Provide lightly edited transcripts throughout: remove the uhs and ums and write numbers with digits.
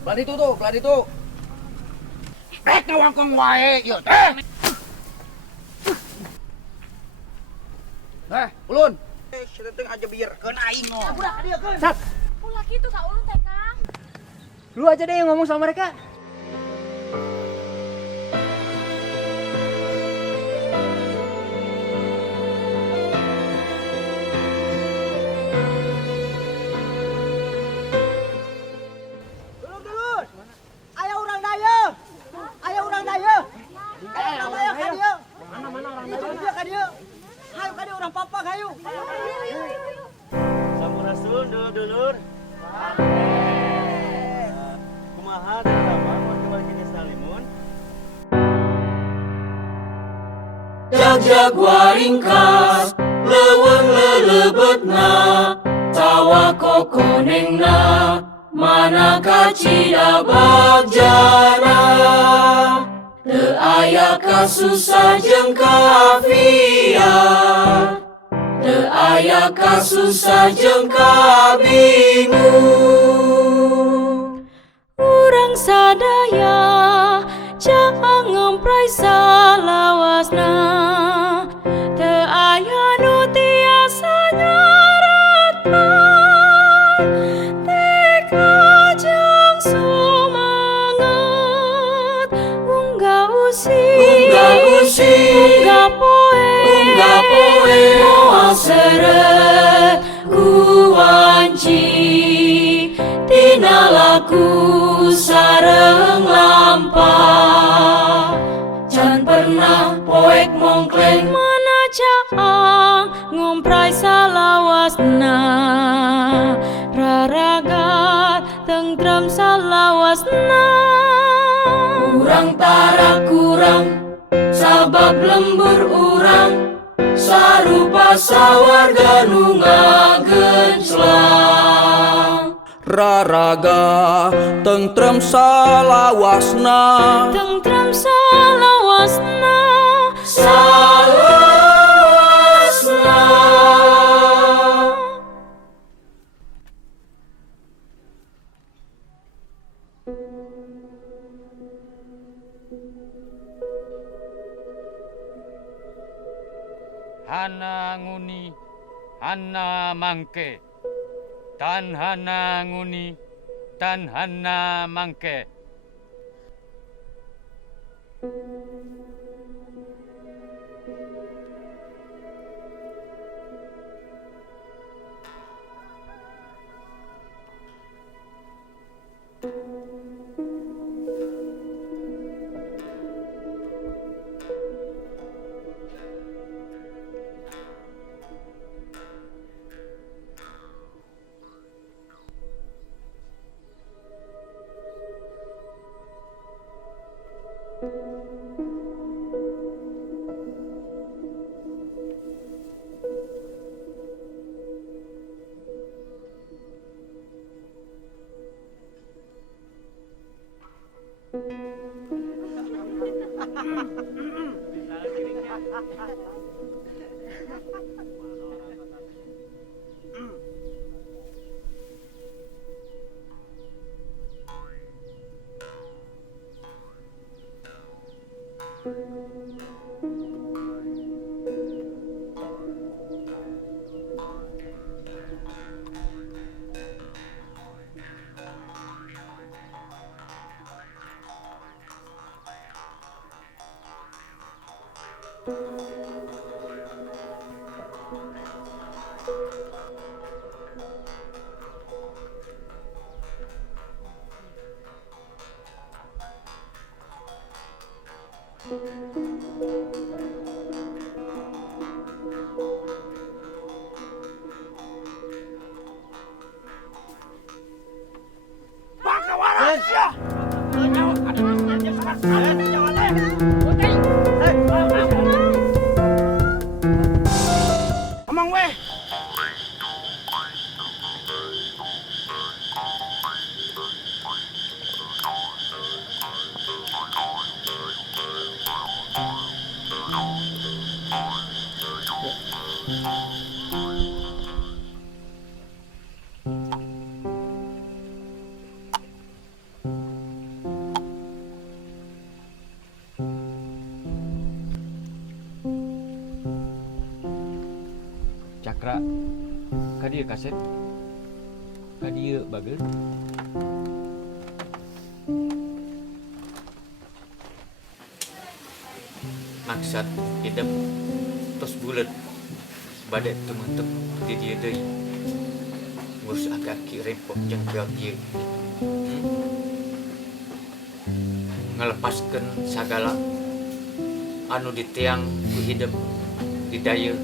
Pelan itu tuh, pelan itu. Rek ngawangkong wae, yuk teh. Ulun. Sedenting aja biar keun aing ngomong. Budak dia keun. Sap, Ulah gitu Kak Ulun teh Kang. lu aja deh yang ngomong sama mereka. Dulur. Aya urang daya. Aya urang daya. Aya urang daya ka dieu. Mana orang daya ka dieu. Hayu ka dieu urang papak hayu. Sampurasun dulur-dulur. Kumaha dan apa warga kita salimun. Jag-jag waringkas leuweung lelebetna tawa kokonengna mana kacida bagjana teu aya kasusah jeung kaafiat teu aya kasusah jeung kabingung urang sadaya jangan ngemprai salawasna teu aya nu tiasa nyaretan teka jeung sumanget unggah usih unggah poe moal seret kuwanci tina laku sareng lampah can pernah poek mongkleng mana caang ngomprai salawasna raragat tentrem salawasna urang tara kurang sabab lembur urang sarupa sawarga nu ngagenclang Raraga tentrem salawasna. tentrem salawasna Hana nguni, hana mangke. Tan hana nguni, tan hana mangke. Ngomong weh. bicara ka dieu kaset. Ka dieu bageun. Maksud hidup tos bulet bade temen-tem di dieu deui. Ngurus agak rempok jengkel dieu. Ngelepaskeun sagala anu ditiang ku hidup di daya,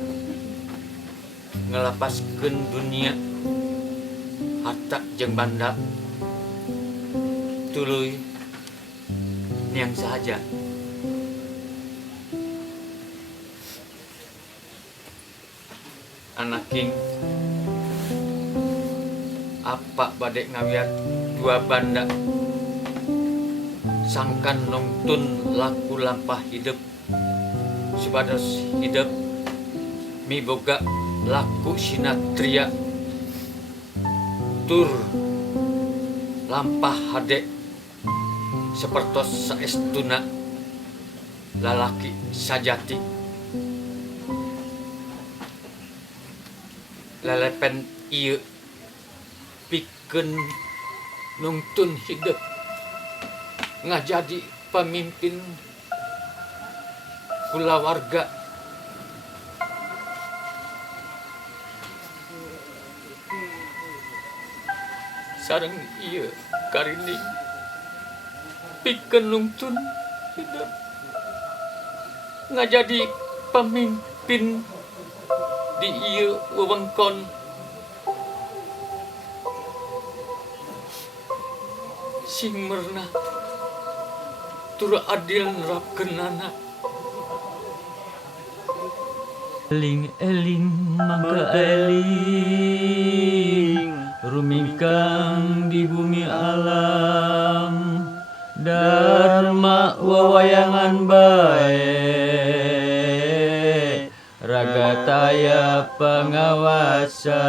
ngelepaskeun dunia harta jeung banda tuluy niang sahaja. Anaking apa bade ngawiat dua banda sangkan nongtun laku lampah hidup supados hidup miboga laku sinatria tur lampah hade sapertos saestuna lalaki sajati lelepen ieu pikeun nungtun hidup ngajadi pemimpin kulawarga sareng ieu karini pikeun nungtun hidup ngajadi pemimpin di ieu wewengkon sing merna tur adil nerapkeunana. Eling-eling mangka eling rumingkang di bumi alam dharma wawayangan bae raga taya pangawasa